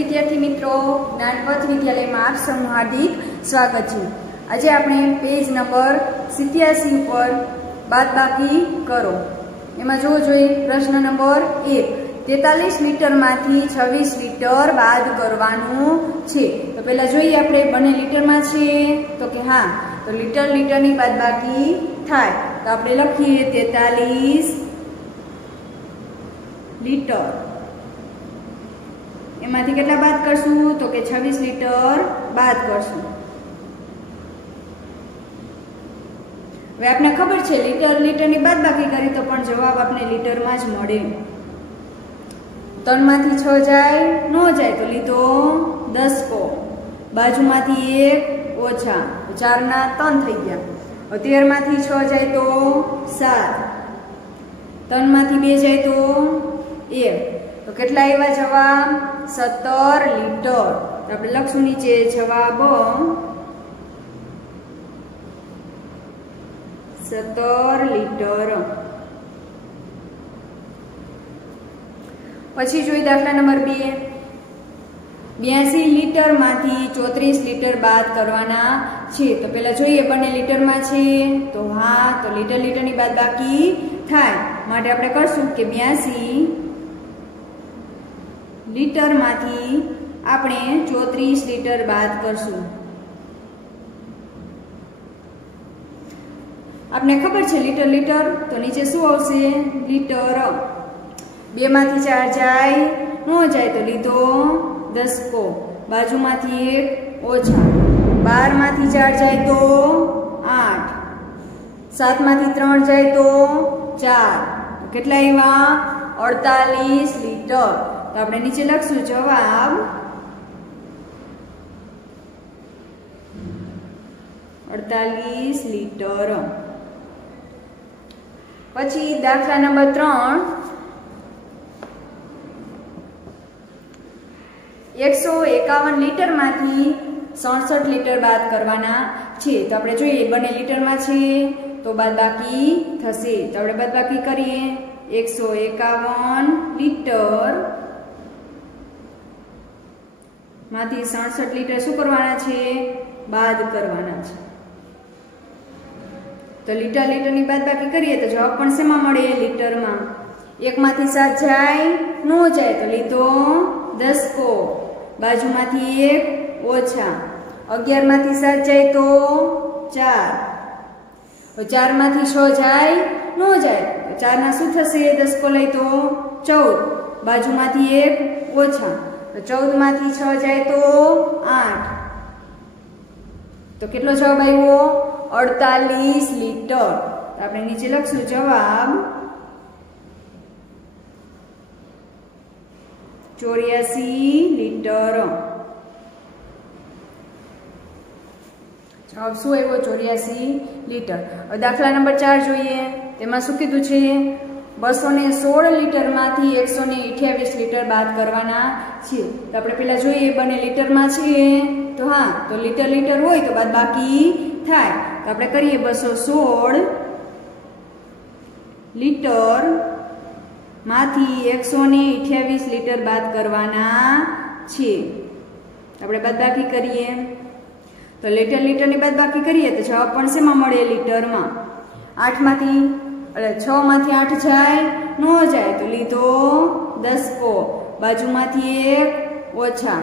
विद्यार्थी मित्रों, ज्ञानपथ विद्यालय में आप सबનું हार्दिक स्वागत है। आज આપણે पेज नंबर 87 पर बादबाकी करो एमां जो જોઈએ प्रश्न नंबर 1 43 लीटर मांथी 26 लीटर बाद करवानुं छे। तो पहेला જોઈએ આપણે बने लीटर में छे तो कि हाँ, तो लीटर लीटर नी बादबाकी थाय। तो આપણે લખીએ 43 लीटर एमांथी केटला बाद करशुं तो के 26 लीटर बाद करशुं। हवे आपने खबर छे लीटर लीटर नी बादबाकी करी तो पण जवाब आपने लीटर में ज मळे। 3 मांथी 6 जाय नो जाय तो लीधो 10 को, बाजुमांथी 1 ओछा 4 ना 3 थई गया। 13 मांथी 6 जाय तो 7, 3 मांथी 2 जाय तो 1, तो केटला आव्या जवाब 17 लीटर। तो आपणे लखशुं नीचे जवाब 17 लीटर। पछी जोई दाखला नंबर 2 82 लीटर मांथी 34 लीटर बाद करवाना छे। तो पहेला जोईए बने लीटर में छे तो हाँ, तो लीटर लीटर नी बादबाकी थाय माटे आपणे करशुं के 82 लीटर मांथी आपणे 34 लीटर बाद करशुं। आपने खबर छे लीटर लीटर तो नीचे शुं आवशे लीटर। 2 मांथी 4 जाय नो जाय तो लीधो 10 को, बाजुमांथी 1 ओछा 12 मांथी 4 जाय तो 8, 7 मांथी 3 जाय तो 4, केटला आव्या 48 लीटर। तो आपणे नीचे लखशुं जवाब 48 लीटर। पछी दाखला नंबर 3 151 लीटर मांथी 67 लीटर बाद करवाना छे। तो आपणे जोईए बने लीटर में छे तो बादबाकी थशे। तो आपणे बादबाकी करीए 151 लीटर मांथी 67 लीटर शुं करवाना छे बाद करवाना छे। तो लीटर लीटर नी बादबाकी करिए तो जवाब पण शेमां मळे लीटर में। 1 मांथी 7 जाय नो जाय तो लीधो 10 को, बाजुमांथी 1 ओछा 11 मांथी 7 जाय तो 4, 4 मांथी 6 जाय नो जाय तो 4 ना शुं थशे 10 को लई तो 14, बाजुमांथी 1 ओछा तो 14 मांथी 6 जाय तो 8, तो केटलो जवाब आव्यो 48 लीटर। तो आपणे नीचे लखशुं जवाब 84 लीटर। जवाब शुं आव्यो 84 लीटर। दाखला नंबर 4 जोईए तेमां शुं कीधुं छे 216 लीटर मांथी 128 लीटर बाद करवाना छे। तो आपणे पहेला जोईए बने लीटर में छे तो हाँ, तो लीटर लीटर होय तो बादबाकी थाय। तो आपणे करीए 216 लीटर मांथी 128 लीटर बाद करवाना छे। आपणे बादबाकी करीए तो लीटर लीटर नी बादबाकी करीए तो जवाब पण शेमां मळे लीटर में। 8 मांथी 6 मांथी 8 जाय नो जाय तो लीधो 10 को, बाजुमांथी 1 ओछा।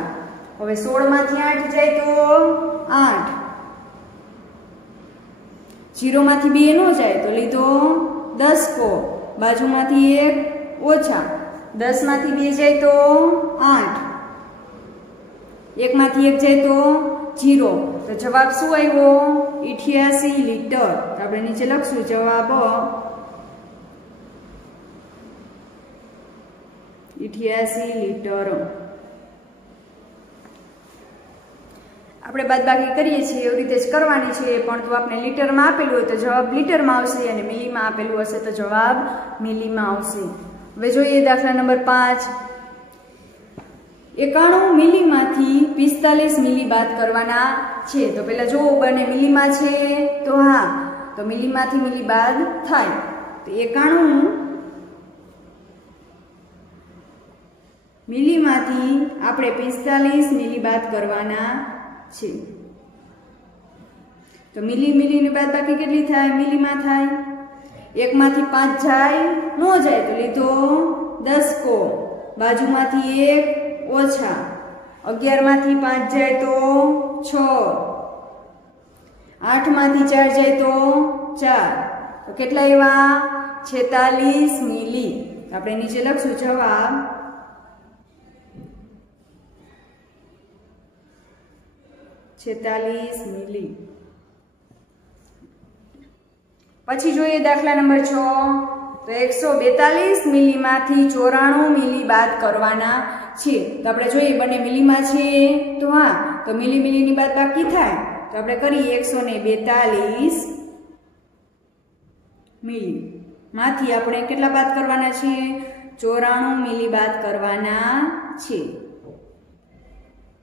हवे 16 मांथी 8 जाय तो 8, 0 मांथी 2 नो जाय तो लीधो 10 को, बाजुमांथी 1 ओछा 10 मांथी 2 जाय तो 8, 1 मांथी 1 जाय तो 0। तो जवाब शुं आव्यो 88 लीटर। तो आपणे नीचे लखशुं जवाब 88 लीटर। આપણે બાદબાકી કરીએ છીએ એવી રીતે જ કરવાની છે, પણ તો આપણે લીટરમાં આપેલું હોય તો જવાબ લીટરમાં આવશે અને મિલીમાં આપેલું હશે તો જવાબ મિલીમાં આવશે। હવે જોઈએ દાખલા નંબર 5 91 મિલીમાંથી 45 મિલી બાદ કરવાના છે। તો પહેલા જો બને મિલીમાં છે તો હા, તો મિલીમાંથી મિલી બાદ થાય તો 91 મિલીમાંથી આપણે 45 મિલી બાદ કરવાના છે। તો મિલીની બાદબાકી કેટલી થાય? મિલીમાં થાય। 1 માંથી 5 જાય ન જાય તો લીધો 10 કો, બાજુમાંથી 1 ઓછા, 11 માંથી 5 જાય તો 6, 8 માંથી 4 જાય તો 4, તો કેટલા આવ્યા? 46 મિલી। આપણે નીચે લખશું જવાબ 46 મિલી। પછી જોઈએ દાખલા નંબર 6। તો 142 મિલીમાંથી 94 મિલી બાદ કરવાના છે। તો આપણે જોઈએ બંને મિલીમાં છે તો હા, તો મિલીની બાદ બાકી થાય તો આપણે કરીએ 142 મિલી માંથી આપણે કેટલા બાદ કરવાના છે? 94 મિલી બાદ કરવાના છે।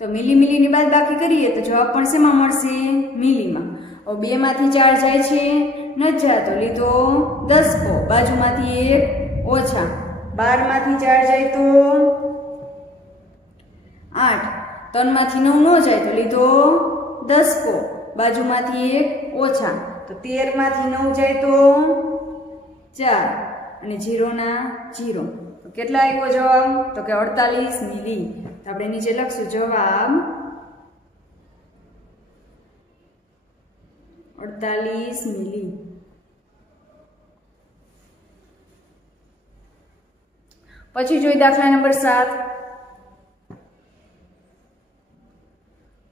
તો મિલીની બાદ બાકી કરીએ તો જવાબ પણ શેમાં મળશે? મિલીમાં। હવે 2 માંથી 4 જાય છે ન જાતો લીધો 10 કો, બાજુમાંથી 1 ઓછા, 12 માંથી 4 જાય તો 8, 3 માંથી 9 ન જાય તો લીધો 10 કો, બાજુમાંથી 1 ઓછા, તો 13 માંથી 9 જાય તો 4 અને 0 ના 0, તો કેટલા આવ્યો જવાબ? તો કે 48 મિલી। તો આપણે નીચે લખશું જવાબ 48 મિલી। પછી જોઈ દાખલા નંબર 7।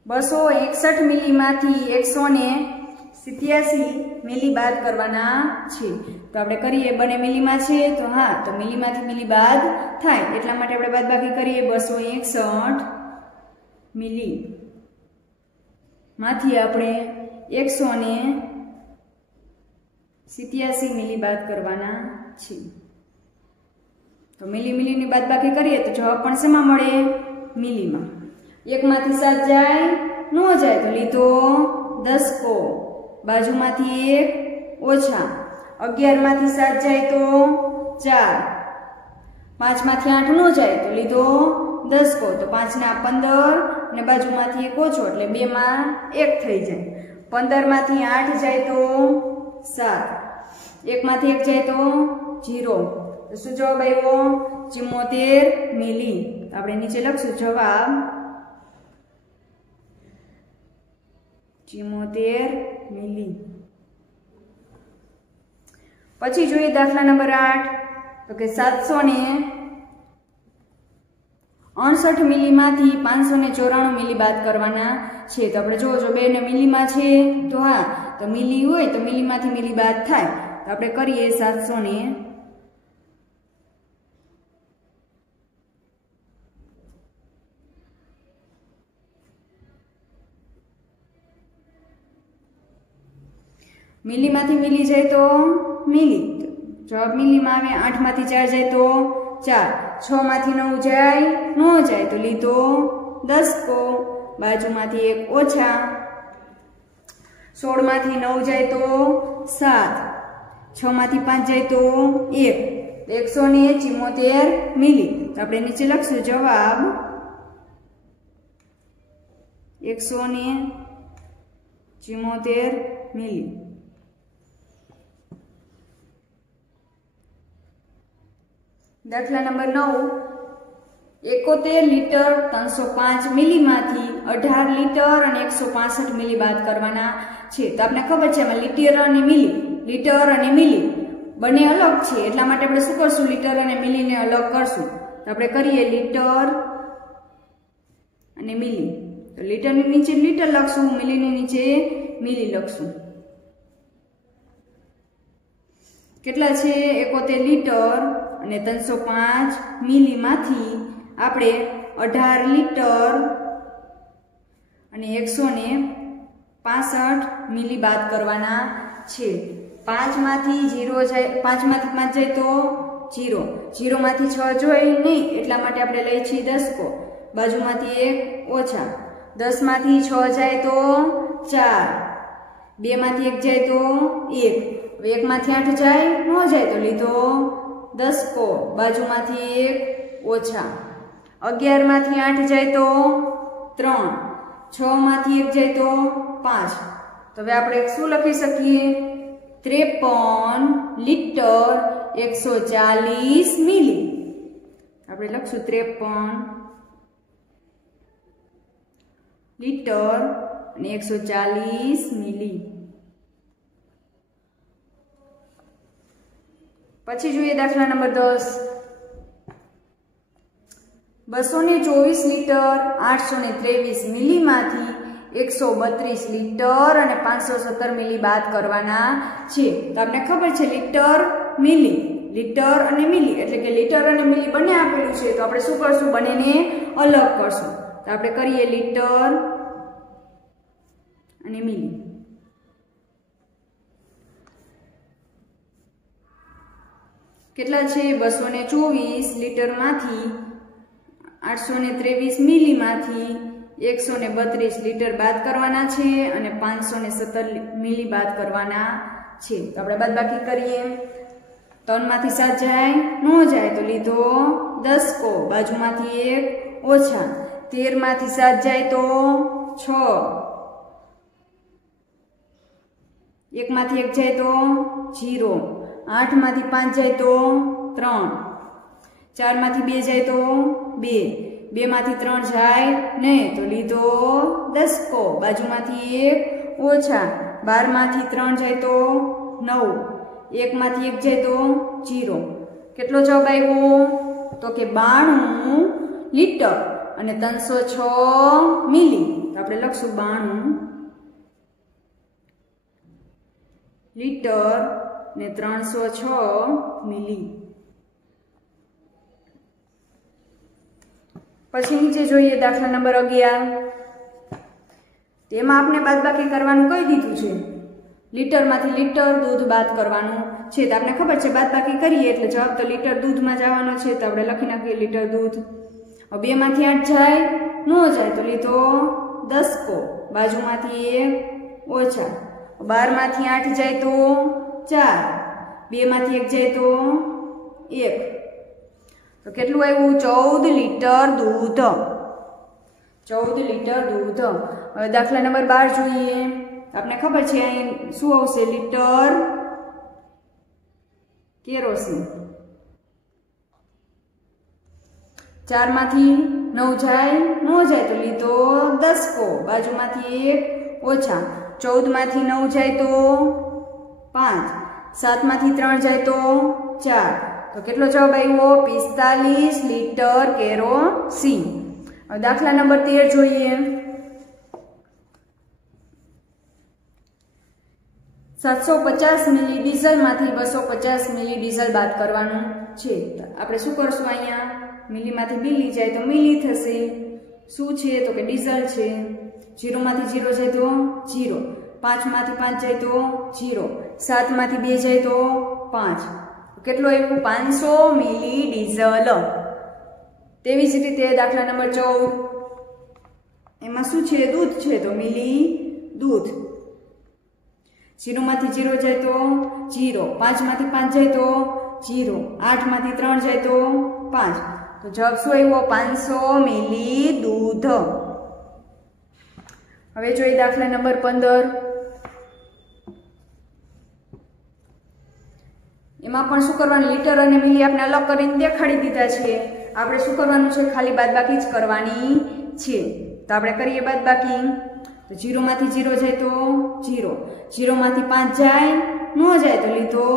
261 મિલીમાંથી 187 મિલી બાદ કરવાના છે। તો આપણે કરીએ બંને મિલીમાં છે તો હા, તો મિલીમાંથી મિલી બાદ થાય એટલા માટે આપણે બાદબાકી કરીએ। 261 મિલી માંથી આપણે 187 મિલી બાદ કરવાના છે। તો મિલીની બાદબાકી કરીએ તો જવાબ પણ શેમાં મળે? મિલીમાં। 1 માંથી 7 જાય ન જાય તો લીધો 10 કો, બાજુમાંથી 1 ઓછા, 11 માંથી 7 જાય તો 4, 5 માંથી 8 ન જાય તો લીધો 10 કો, તો 5 ના 15 અને બાજુમાંથી 1 ઓછો એટલે 2 માં 1 થઈ જાય, 15 માંથી 8 જાય તો 7, 1 માંથી 1 જાય તો 0, તો શું જવાબ આવ્યો? 74 મિલી। આપણે નીચે લખશું જવાબ 74 મિલી। પછી જોઈએ દાખલા નંબર 8। તો કે 769 મિલીમાંથી 594 મિલી બાદ કરવાના છે। તો આપણે જો બેને મિલીમાં છે તો હા, તો મિલી હોય તો મિલીમાંથી મિલી બાદ થાય તો આપણે કરીએ 700 મિલીમાંથી મિલી જાય તો મિલી, જવાબ મિલીમાં આવે। 8 માંથી 4 જાય તો 4, 6 માંથી 9 જાય ન જાય તો લીધો 10 કો, બાજુમાંથી 1 ઓછા, 16 માંથી 9 જાય તો 7, 6 માંથી 5 જાય તો 1, 174 મિલી। તો આપણે નીચે લખશું જવાબ 174 મિલી। દાખલા નંબર 9। 71 લીટર 305 મિલીમાંથી 18 લીટર અને 165 મિલી બાદ કરવાના છે। તો આપણે ખબર છે એમાં લીટર અને મિલી બંને અલગ છે એટલા માટે આપણે શું કરશું? લીટર અને મિલીને અલગ કરશું। તો આપણે કરીએ લીટર અને મિલી। તો લીટરની નીચે લીટર લખશું, મિલીની નીચે મિલી લખશું। કેટલા છે? 71 લીટર અને 305 મિલીમાંથી આપણે 18 લીટર અને 165 મિલી બાદ કરવાના છે। 5 માંથી 0 જાય, 5 માંથી 5 જાય તો 0, 0 માંથી 6 જોઈ નહીં એટલા માટે આપણે લઈ છીએ 10 કો, બાજુમાંથી 1 ઓછા, 10 માંથી 6 જાય તો 4, 2 માંથી 1 જાય તો 1, 1 માંથી 8 જાય ન જાય તો લીધો 10 કો, બાજુમાંથી 1 ઓછા, 11 માંથી 8 જાય તો 3, 6 માંથી 1 જાય તો 5. તો હવે આપણે શું લખી શકીએ? 53 લીટર 140 મિલી. આપણે લખશું 53 લીટર અને 140 મિલી. પછી જોઈએ દાખલા નંબર 10. 224 લીટર 823 મિલીમાંથી 132 લીટર અને 517 મિલી બાદ કરવાના છે. તો આપણે ખબર છે લીટર મિલી, લીટર અને મિલી એટલે કે લીટર અને મિલી બંને આપેલું છે. તો આપણે શું કરશું? બંનેને અલગ કરશું. તો આપણે કરીએ લીટર અને મિલી. કેટલા છે? 224 લીટરમાંથી 823 મિલીમાંથી 132 લીટર બાદ કરવાના છે અને 517 મિલી બાદ કરવાના છે. તો આપણે બાદબાકી કરીએ. 3 માંથી 7 જાય ન જાય તો લીધો 10 કો, બાજુમાંથી 1 ઓછા. 13 માંથી 7 જાય તો 6, 1 માંથી 1 જાય તો 0, 8 માંથી 5 જાય તો 3, 4 માંથી 2 જાય તો 2, 2 માંથી 3 જાય નહીં તો લીધો 10 કો, બાજુમાંથી 1 ઓછા. 12 માંથી 3 જાય તો 9, 1 માંથી 1 જાય તો 0. કેટલો જવાબ આવ્યો? તો કે 92 લીટર અને 306 મિલી. તો આપણે લખશું 92 લીટર ને 306 મિલી. પછી નીચે જોઈએ દાખલા નંબર 11. તેમાં આપણે બાદબાકી કરવાનું કહી દીધું છે. લીટરમાંથી લીટર દૂધ બાદ કરવાનું છે. તો આપણે ખબર છે બાદબાકી કરીએ એટલે જવાબ તો લીટર દૂધમાં જવાનો છે. તો આપણે લખી નાખીએ લીટર દૂધ. 2 માંથી 8 જાય ન જાય તો લીધો 10 કો, બાજુમાંથી 1 ઓછા. 12 માંથી 8 જાય તો 4, 2 માંથી 1 જાય તો 1. તો કેટલું આવ્યું? 14 લીટર દૂધ. 14 લીટર દૂધ. હવે દાખલા નંબર 12 જોઈએ. આપણે ખબર છે અહીં શું આવશે? Litre kerosene. 4 માંથી 9 જાય ન જાય તો લીધો 10 કો, બાજુમાંથી 1 ઓછા. 14 માંથી 9 જાય તો 5, 7 માંથી 3 જાય તો 4. તો કેટલો જવાબ આવ્યો? 45 લીટર કેરોસીન. હવે દાખલા નંબર 13 જોઈએ. 750 મિલી ડીઝલમાંથી 250 મિલી ડીઝલ બાદ કરવાનું છે. આપણે શું કરશું? અહીંયા મિલીમાંથી મિલી જાય તો મિલી થશે. શું છે? તો કે ડીઝલ છે. 0 માંથી 0 જાય તો 0, 5 માંથી 5 જાય તો 0, 7 માંથી 2 જાય તો 5. કેટલો આવ્યું? 500 મિલી ડીઝલ. તેવી જ રીતે દાખલા નંબર 14. એમાં શું છે? દૂધ છે તો મિલી દૂધ. 0 માંથી 0 જાય તો 0, 5 માંથી 5 જાય તો 0, 8 માંથી 3 જાય તો 5. તો જવાબ શું આવ્યો? 500 મિલી દૂધ. હવે જોઈએ દાખલા નંબર 15. એમાં પણ શું કરવાનું? લીટર અને મિલી આપણે અલગ કરીને દેખાડી દીધા છે. આપણે શું કરવાનું છે? ખાલી બાદબાકી જ કરવાની છે. તો આપણે કરીએ બાદબાકી. તો 0 માંથી 0 જાય તો 0, 0 માંથી 5 જાય ન જાય તો લીધો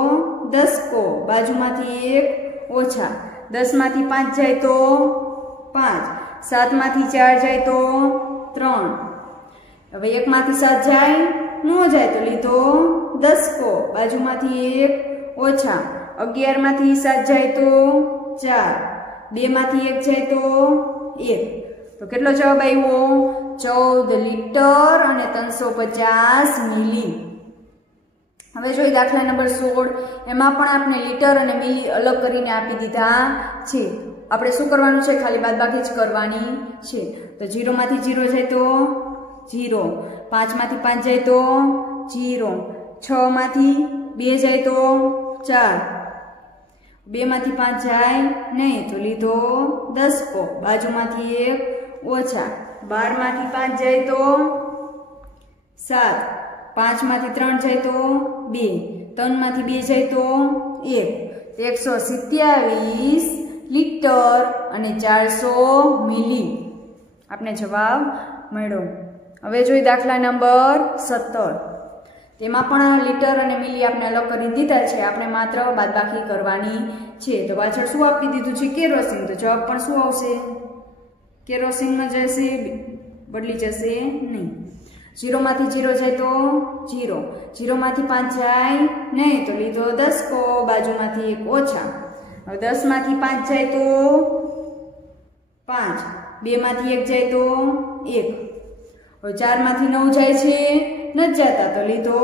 10 કો, બાજુમાંથી 1 ઓછા. 10 માંથી 5 જાય તો 5, 7 માંથી 4 જાય તો 3. હવે 1 માંથી 7 જાય ન જાય તો લીધો 10 કો, બાજુમાંથી 1 ઓછા. 11 માંથી 7 જાય તો 4, 2 માંથી 1 જાય તો 1. તો કેટલો જવાબ આવ્યો? 14 લીટર અને 350 મિલી. હવે જોઈએ દાખલા નંબર 16. એમાં પણ આપણે લીટર અને મિલી અલગ કરીને આપી દીધા છે. આપણે શું કરવાનું છે? ખાલી બાદબાકી જ કરવાની છે. તો 0 માંથી 0 જાય તો 0, 5 માંથી 5 જાય તો 0, 6 માંથી 2 જાય તો 4, 2 માંથી 5 જાય નહીં તો લીધો દસકો, બાજુમાંથી 1 ઓછા, 12 માંથી 5 જાય તો 7, 5 માંથી 3 જાય તો 2, 3 માંથી 2 જાય તો 1, 127 લીટર અને 400 મિલી આપણે જવાબ મળ્યો। હવે જોઈ દાખલા નંબર 17, તેમાં પણ લીટર અને મિલી આપણે અલગ કરી દીધા છે, આપણે માત્ર બાદબાકી કરવાની છે। તો પાછળ શું આપી દીધું છે? કેરોસીન, તો જવાબ પણ શું આવશે? કેરોસીનમાં જશે, બદલી જશે નહીં। 0 માંથી 0 જાય તો 0, 0 માંથી 5 જાય નહીં તો લીધો દસકો, બાજુમાંથી 1 ઓછા, હવે 10 માંથી 5 જાય તો 5, 2 માંથી 1 જાય તો 1, હવે 4 માંથી 9 જાય છે નથી જતા તો લીધો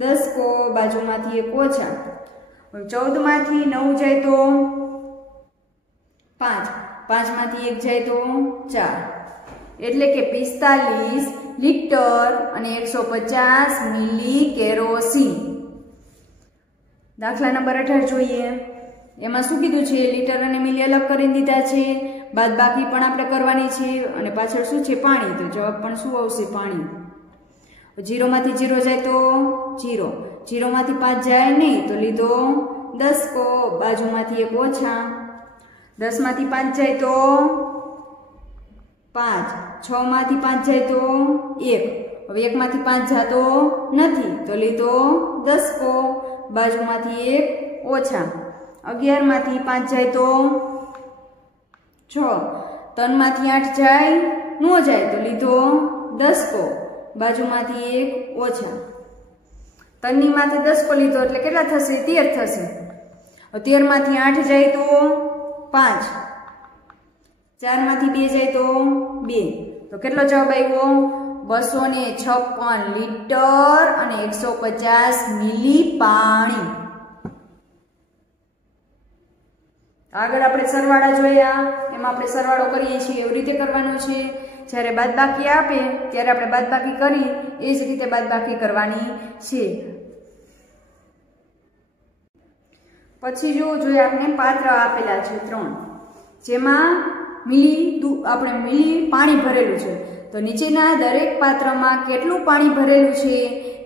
દસકો, બાજુમાંથી 1 ઓછા, હવે 14 માંથી 9 જાય તો 5, 5 માંથી 1 જાય તો 4, એટલે કે 45 લીટર અને 150 મિલી કેરોસીન। દાખલા નંબર 18 જોઈએ, એમાં શું કીધું છે? લીટર અને મિલી અલગ કરી દીધા છે, બાદબાકી પણ આપણે કરવાની છે અને પાછળ શું છે? પાણી, તો જવાબ પણ શું આવશે? પાણી। 0 માંથી 0 જાય તો 0, 0 માંથી 5 જાય નહીં તો લીધો દસકો, બાજુમાંથી 1 ઓછા, 10 માંથી 5 જાય તો 5, 6 માંથી 5 જાય તો 1, હવે 1 માંથી 5 જાતો નથી તો લીધો દસકો, બાજુમાંથી 1 ઓછા, 11 માંથી 5 જાય તો 6, 3 માંથી 8 જાય ન જાય તો લીધો દસકો, બાજુમાંથી 1 ઓછા, 3 ની માથે દસકો લીધો એટલે કેટલા થશે? 13 થશે, 13 માંથી 8 જાય તો 5, 4 માંથી 2 જાય તો 2, તો કેટલો જવાબ આવ્યો? 256 લીટર અને 150 મિલી પાણી। આગળ આપણે સરવાળા જોયા, એમાં આપણે સરવાળો કરીએ છીએ એવી રીતે કરવાનો છે, જ્યારે બાદબાકી આપે ત્યારે આપણે બાદબાકી કરી એ જ રીતે બાદબાકી કરવાની છે। પછી જો જોઈએ આપણે પાત્ર આપેલા છે 3, જેમાં આપણે મિલી પાણી ભરેલું છે, તો નીચેના દરેક પાત્રમાં કેટલું પાણી ભરેલું છે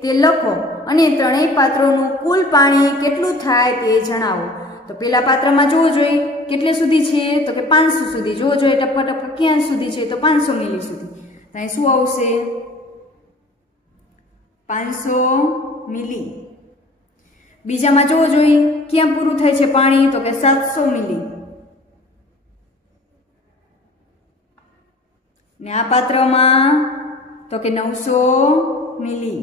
તે લખો અને ત્રણેય પાત્રોનું કુલ પાણી કેટલું થાય તે જણાવો। તો પેલા પાત્રમાં જોવો જોઈએ કેટલે સુધી છે તો કે 500 સુધી, જોવો જોઈએ ટપકા ક્યાં સુધી છે તો 500 મિલી સુધી, તો અહીં શું આવશે? 500 મિલી। બીજામાં જોવો જોઈએ ક્યાં પૂરું થાય છે પાણી તો કે 700 મિલી, ને આ પાત્રમાં તો કે 900 મિલી।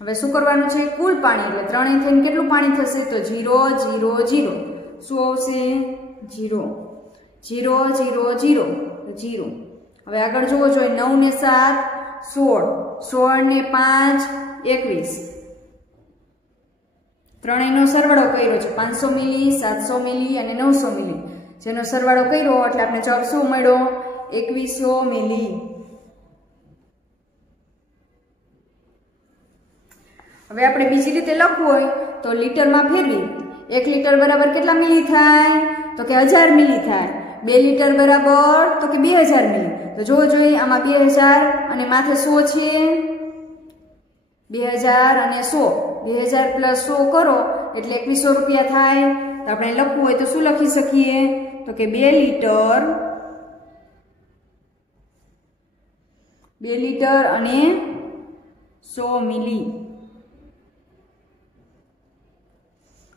હવે શું કરવાનું છે? કુલ પાણી, એટલે ત્રણેય થઈને કેટલું પાણી થશે તો 0 0 0, શું આવશે? 0 0 0 0 0। હવે આગળ જોવો જોઈએ 9 ને 7 16, 16 ને 5 21, ત્રણેયનો સરવાળો કર્યો છે 500 મિલી, 700 મિલી અને 900 મિલી, જેનો સરવાળો કર્યો એટલે આપણે જવાબ શું મળ્યો? 2100 મિલી। હવે આપણે બીજી રીતે લખવું હોય તો લીટરમાં ફેરવી, 1 લીટર બરાબર કેટલા મિલી થાય તો કે 1000 મિલી થાય, 2 લીટર બરાબર તો કે 2000 મિલી, તો જોવો જોઈએ આમાં 2000 અને માથે 100 છે, 2000 અને 100, 2000 પ્લસ 100 કરો એટલે 2100 રૂપિયા થાય। તો આપણે લખવું હોય તો શું લખી શકીએ તો કે 2 લીટર અને 100 મિલી,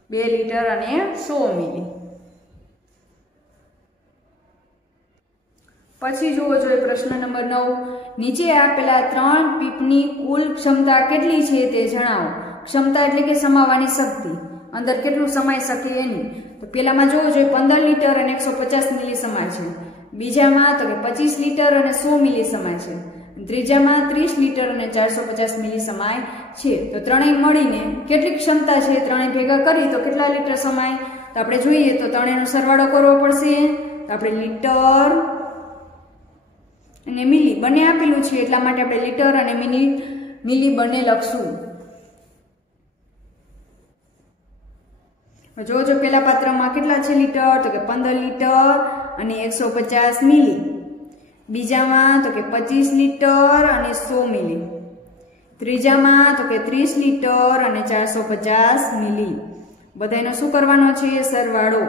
2 લીટર અને 100 મિલી। પછી જોવો જોઈએ પ્રશ્ન નંબર 9, નીચે આપેલા 3 પીપની કુલ ક્ષમતા કેટલી છે તે જણાવો। ક્ષમતા એટલે કે સમાવવાની શક્તિ, અંદર કેટલું સમાઈ શકે એની। તો પેલામાં જોવો જોઈએ 15 લીટર અને 150 મિલી સમાય છે, બીજામાં તો કે 25 લીટર અને 100 મિલી સમાય છે, ત્રીજામાં 30 લીટર અને 450 મિલી સમાય છે। તો ત્રણેય મળીને કેટલી ક્ષમતા છે ત્રણેય ભેગા કરી તો કેટલા લીટર સમાય તો આપણે જોઈએ તો ત્રણેયનો સરવાળો કરવો પડશે, તો આપણે લીટર અને મિલી બંને આપેલું છે એટલા માટે આપણે લીટર અને મિલી બંને લખશું। જોજો પેલા પાત્રમાં કેટલા છે લીટર, તો કે 15 લીટર અને 150 મિલી. બીજામાં તો કે 25 લીટર અને 100 મિલી. ત્રીજામાં તો કે 30 લીટર અને 450 મિલી. બધાનો શું કરવાનો છે? સરવાળો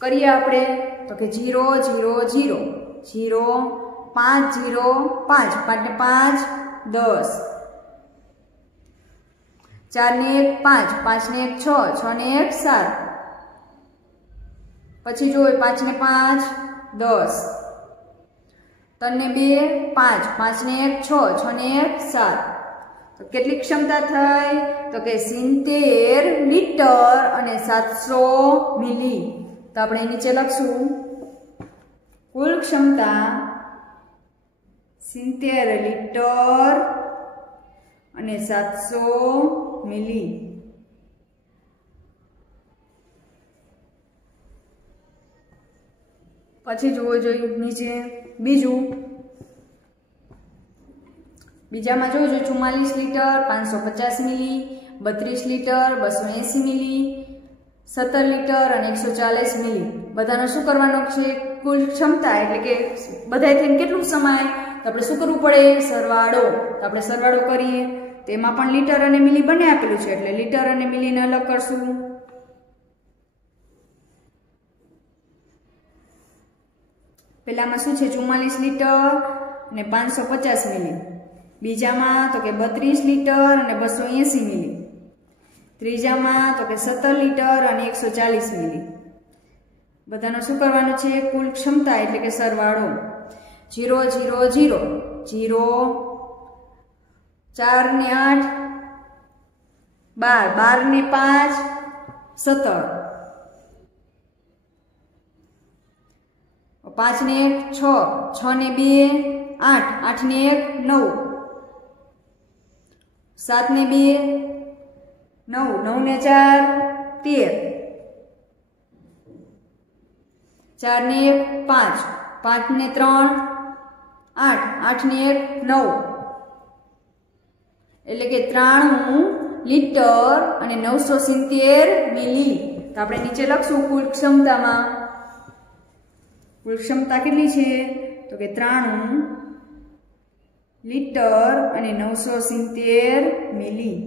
કરીએ આપણે. તો કે 0 0 0 0 5 0 5 5 ને 5 10, 4 ને 1 5, 5 ને 1 6, 6 ને 1 7. પછી જો 5 ને 5 10, 3 ને 2 5, 5 ને 1 6, 6 ને 1 7. તો કેટલી ક્ષમતા થઈ? તો કે 70 લીટર અને 700 મિલી. તો આપણે નીચે લખશું કુલ ક્ષમતા 70 લીટર અને 700 મિલી. પછી જોવું જોઈએ નીચે બીજું. બીજામાં જોજો 44 લીટર 550 મિલી, 32 લીટર 280 મિલી, 17 લીટર અને 140 મિલી. બધાનો શું કરવાનો છે? કુલ ક્ષમતા એટલે કે બધાય થઈને કેટલું સમાય? તો આપણે શું કરવું પડે? સરવાળો. તો આપણે સરવાળો કરીએ. તેમાં પણ લીટર અને મિલી બંને આપેલું છે એટલે લીટર અને મિલીને અલગ કરશું. પેલામાં શું છે? 44 લીટર અને 550 મિલી. બીજામાં તો કે 32 લીટર અને 280 મિલી. ત્રીજામાં તો કે 17 લીટર અને 140 મિલી. બધાનો શું કરવાનું છે? કુલ ક્ષમતા એટલે કે સરવાળો. 0 0 0 0 4 ને 8 12, 12 ને 5 17, 5 ને 1 6, 6 ને 2 8, 8 ને 1 9, 7 ને 2 9, 9 ને 4 13, 4 ને 1 5, 5 ને 3 8, 8 ને 1 9. એટલે કે 93 લીટર અને 970 મિલી. તો આપણે નીચે લખશું કુલ ક્ષમતામાં. કુલ ક્ષમતા કેટલી છે? તો કે 93 લીટર અને 970 મિલી.